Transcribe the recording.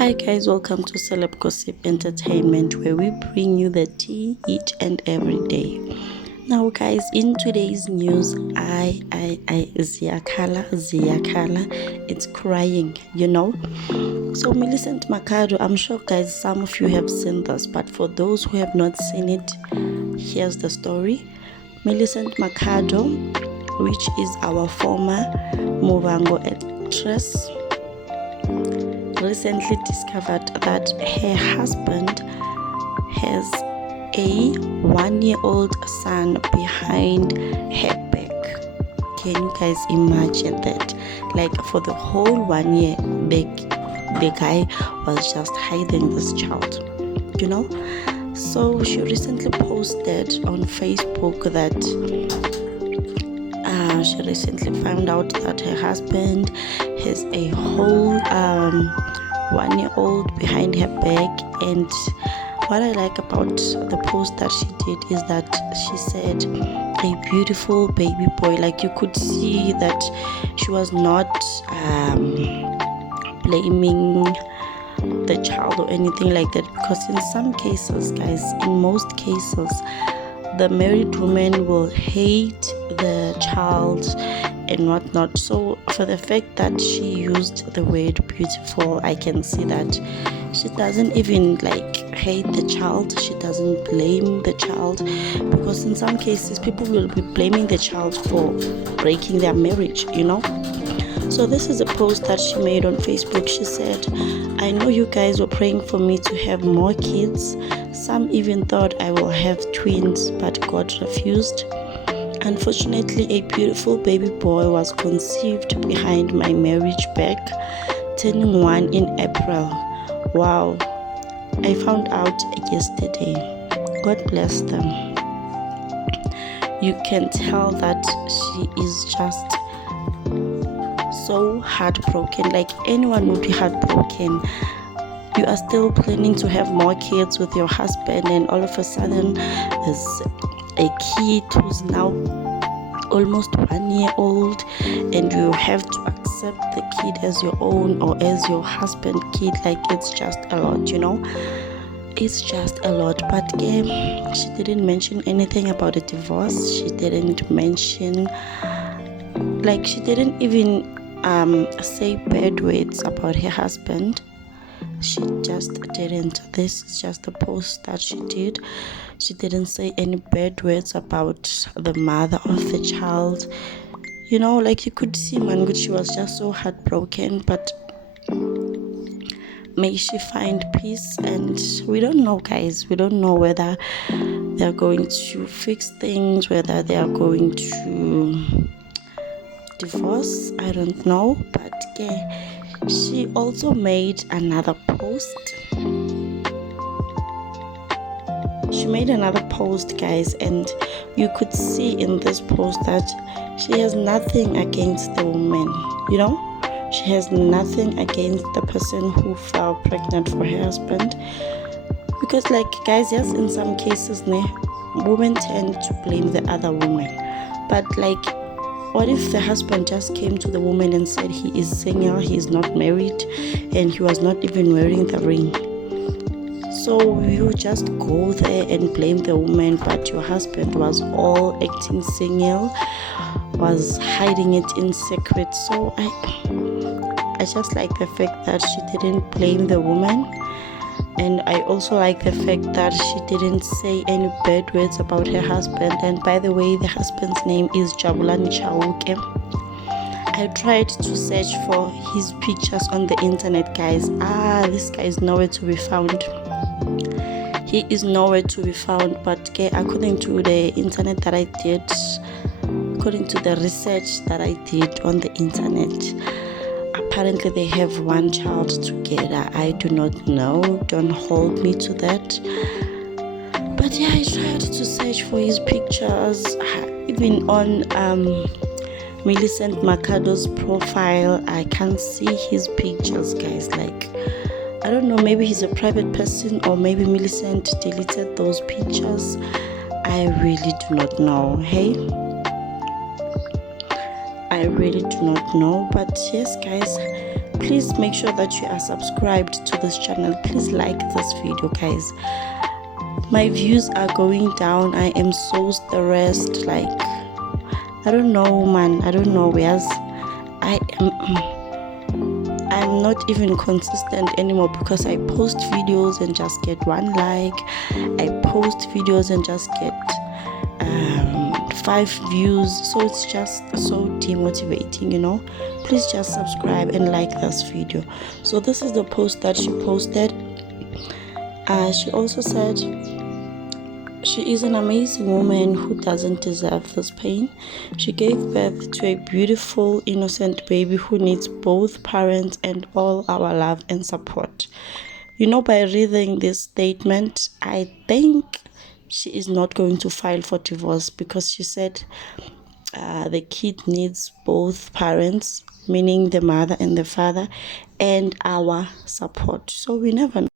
Hi guys, welcome to Celeb Gossip Entertainment, where we bring you the tea each and every day. Now guys, in today's news, Ziyakhala, it's crying, So Millicent Makhado, I'm sure guys, some of you have seen this, but for those who have not seen it, here's the story. Millicent Makhado, which is our former Movango actress, recently discovered that her husband has a 1-year-old son behind her back. Can you guys imagine that? Like for the whole 1 year, the guy was just hiding this child, So she recently posted on Facebook that she recently found out that her husband has a whole 1-year-old behind her back. And what I like about the post that she did is that she said a beautiful baby boy. Like you could see that she was not blaming the child or anything like that, because in some cases, guys, in most cases, the married woman will hate the child and whatnot. So for the fact that she used the word beautiful, I can see that she doesn't even hate the child. She doesn't blame the child, because in some cases people will be blaming the child for breaking their marriage, So this is a post that she made on Facebook. She said, "I know you guys were praying for me to have more kids. Some even thought I will have twins, but God refused. Unfortunately, a beautiful baby boy was conceived behind my marriage back, turning 1 in April. Wow, I found out yesterday. God bless them." You can tell that she is just so heartbroken. Like anyone would be heartbroken. You are still planning to have more kids with your husband, and all of a sudden there's a kid who's now almost 1 year old, and you have to accept the kid as your own or as your husband kid. Like it's just a lot, It's just a lot. But she didn't mention anything about a divorce. She didn't mention, she didn't even say bad words about her husband. She just didn't. This is just the post that she did. She didn't say any bad words about the mother of the child. You could see, man, she was just so heartbroken. But may she find peace. And we don't know, guys. We don't know whether they're going to fix things, whether they are going to divorce. I don't know. But she also made another post. She made another post, guys, and you could see in this post that she has nothing against the woman, She has nothing against the person who fell pregnant for her husband. Because, guys, yes, in some cases, women tend to blame the other woman. But, what if the husband just came to the woman and said he is single, he is not married, and he was not even wearing the ring? So you just go there and blame the woman, but your husband was all acting single, was hiding it in secret. So I just like the fact that she didn't blame the woman. And I also like the fact that she didn't say any bad words about her husband. And by the way, the husband's name is Jabulani Chauke. I tried to search for his pictures on the internet, guys. This guy is nowhere to be found. He is nowhere to be found. But according to the internet that I did, according to the research that I did on the internet, apparently they have 1 child together. I do not know. Don't hold me to that. But I tried to search for his pictures. Even on Millicent Makhado's profile, I can't see his pictures, guys. I don't know, maybe he's a private person, or maybe Millicent deleted those pictures. I really do not know. Hey, I really do not know. But yes, guys, please make sure that you are subscribed to this channel. Please like this video, guys. My views are going down. I am so stressed. Like, I don't know, man. I don't know. Yes, I'm not even consistent anymore, because I post videos and just get 1 like. I post videos and just get 5 views. So it's just so demotivating, you know. Please just subscribe and like this video. So this is the post that she posted. She also said she is an amazing woman who doesn't deserve this pain. She gave birth to a beautiful, innocent baby who needs both parents and all our love and support. You know, by reading this statement, I think she is not going to file for divorce, because she said the kid needs both parents, meaning the mother and the father, and our support. So we never know.